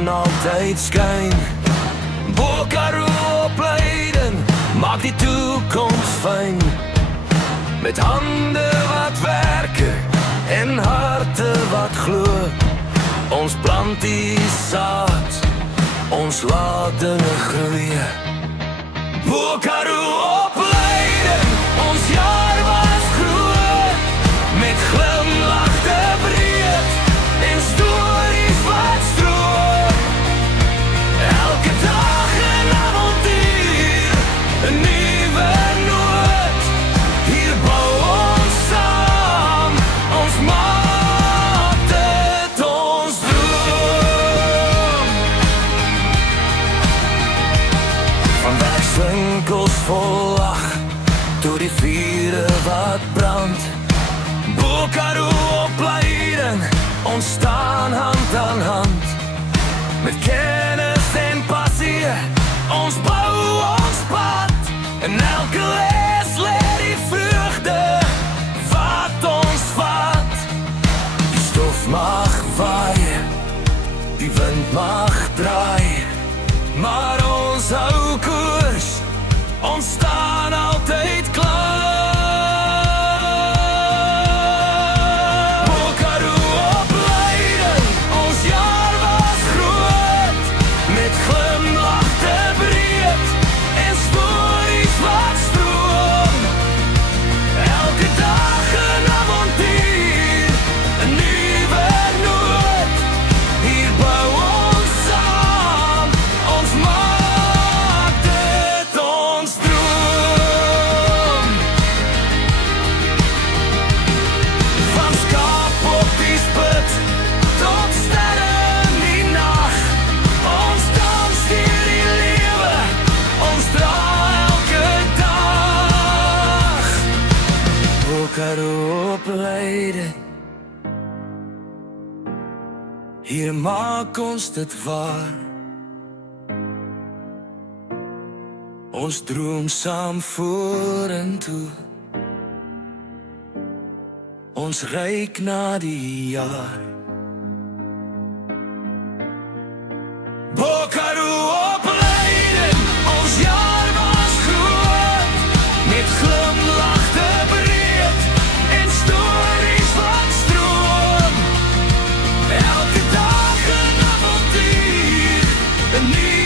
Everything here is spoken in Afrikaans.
son altyd skyn. Bo-Karoo opleiding maak die toekoms fyn. Met hande wat werke en harte wat glo. Ons plant die saad, ons laat dinge groei. Bo-Karoo opleiding, ons jaar was groot. Met glimlach te breed en stories wat stroom. Elke dag een avontuur, een nieuwe noot. Hier bou ons saam, ons maak dit ons droom. Van werkswinkels vol lag, door die vure wat brand. Bo-Karoo opleiding, ons staan hand aan hand. Met kennis en passie, ons bou ons pad. En elke les leer die vreugde wat ons vat. Die stof mag waai, die wind mag draai, maar ons hou koers, ons staan altyd klaar. Bo-Karoo opleiding, hier maak ons dit waar. Ons droom saam vorentoe, ons reik na die jaar. Bo-Karoo opleiding, ons jaar was groot. Met glimlach te breed en stories wat stroom. Elke dag een avontuur, een nieuw